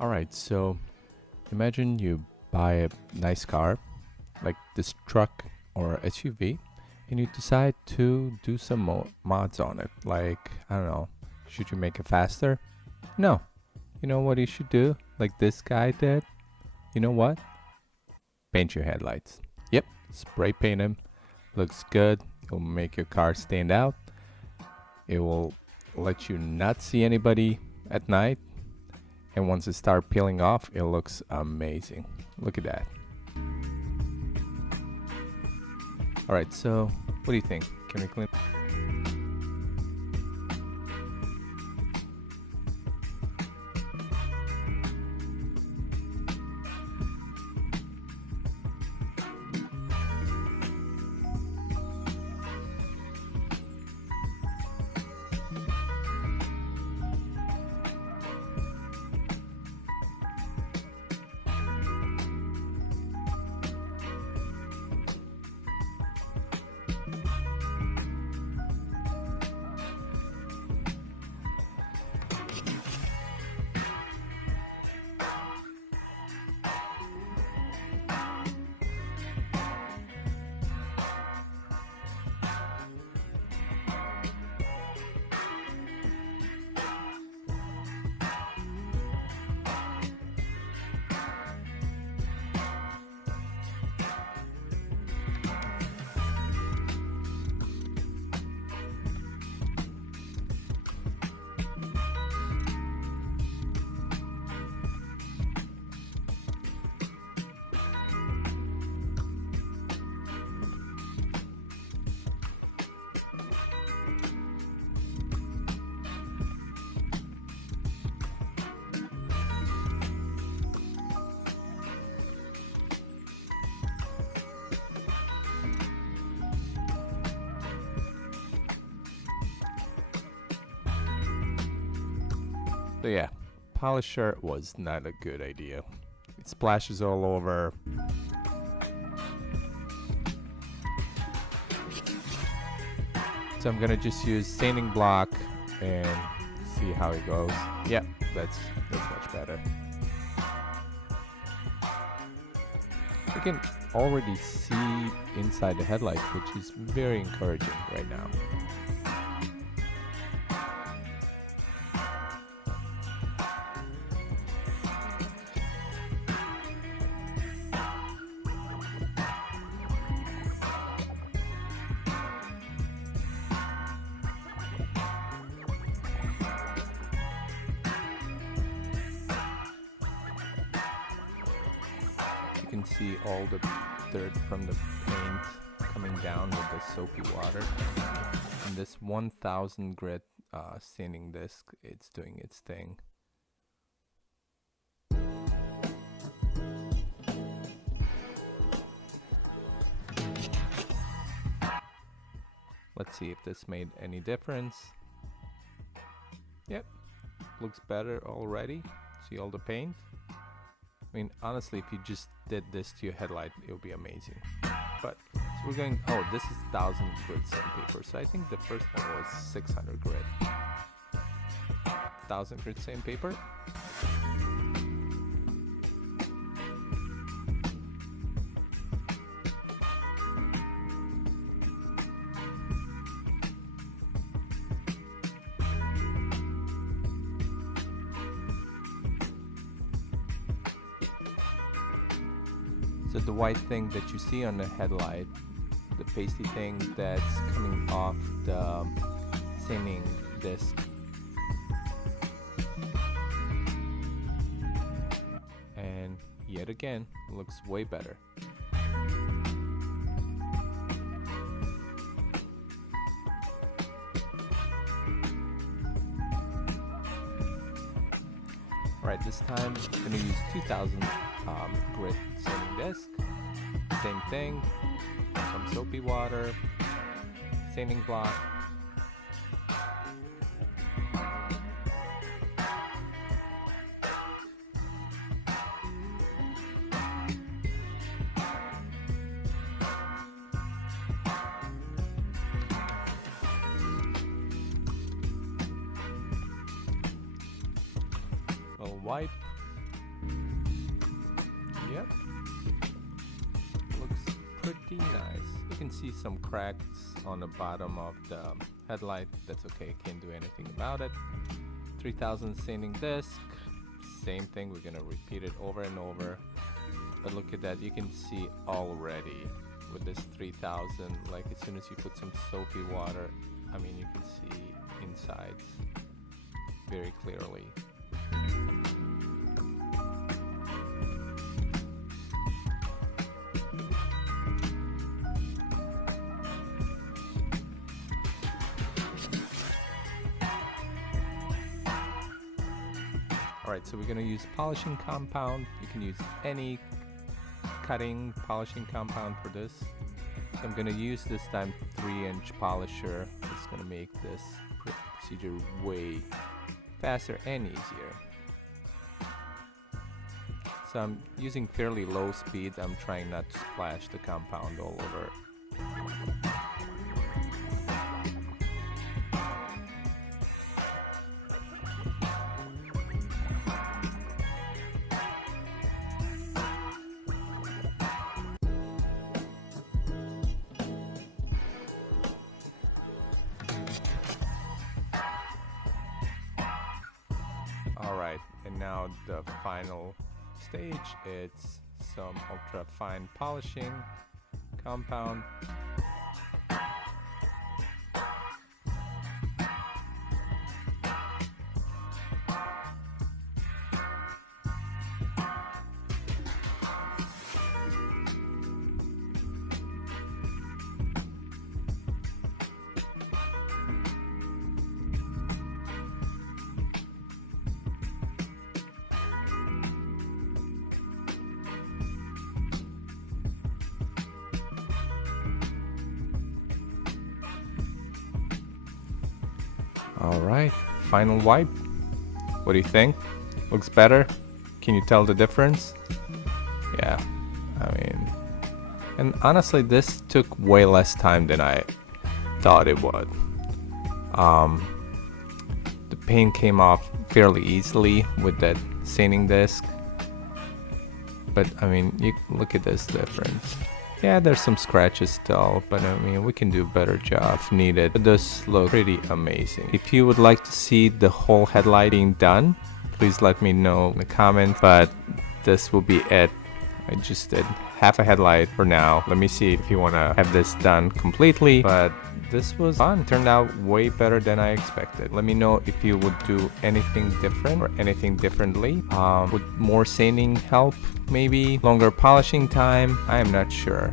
Alright, so imagine you buy a nice car, like this truck or SUV, and you decide to do some mods on it. Like, I don't know, should you make it faster? No. You know what you should do? Like this guy did? You know what? Paint your headlights. Yep, spray paint them. Looks good. It'll make your car stand out. It will let you not see anybody at night. And once it starts peeling off, it looks amazing. Look at that. Alright, so what do you think? Can we clean? So yeah, polisher was not a good idea. It splashes all over. So I'm gonna just use sanding block and see how it goes. Yeah, that's much better. You can already see inside the headlight, which is very encouraging right now. You can see all the dirt from the paint coming down with the soapy water. And this 1000 grit sanding disc, it's doing its thing. Let's see if this made any difference. Yep, looks better already. See all the paint? I mean, honestly, if you just did this to your headlight, it would be amazing. But so we're going, oh, this is 1000 grit sandpaper. So I think the first one was 600 grit. 1000 grit sandpaper. So the white thing that you see on the headlight, the pasty thing that's coming off the sanding disc. And yet again, looks way better. Alright, this time I'm going to use 2000 grit sanding disc. Same thing, some soapy water, sanding block. Little wipe. Yep. Looks pretty nice. You can see some cracks on the bottom of the headlight. That's okay, can't do anything about it. 3000 sanding disc. Same thing, we're gonna repeat it over and over. But look at that, you can see already with this 3000, like as soon as you put some soapy water, I mean, you can see insides very clearly. Alright, so we're going to use polishing compound. You can use any cutting polishing compound for this. So I'm going to use this time 3-inch polisher. It's going to make this procedure way faster and easier. So I'm using fairly low speed. I'm trying not to splash the compound all over. Alright, and now the final stage, it's some ultra fine polishing compound. Alright, final wipe. What do you think? Looks better? Can you tell the difference? Yeah, I mean, and honestly this took way less time than I thought it would. The paint came off fairly easily with that sanding disc, but I mean, you look at this difference. Yeah, there's some scratches still, but I mean, we can do a better job if needed. It does look pretty amazing. If you would like to see the whole headlight being done, please let me know in the comments, but this will be it. I just did half a headlight for now. Let me see if you want to have this done completely, but this was fun. Turned out way better than I expected. Let me know if you would do anything different or anything differently. Would more sanding help? Maybe longer polishing time? I am not sure.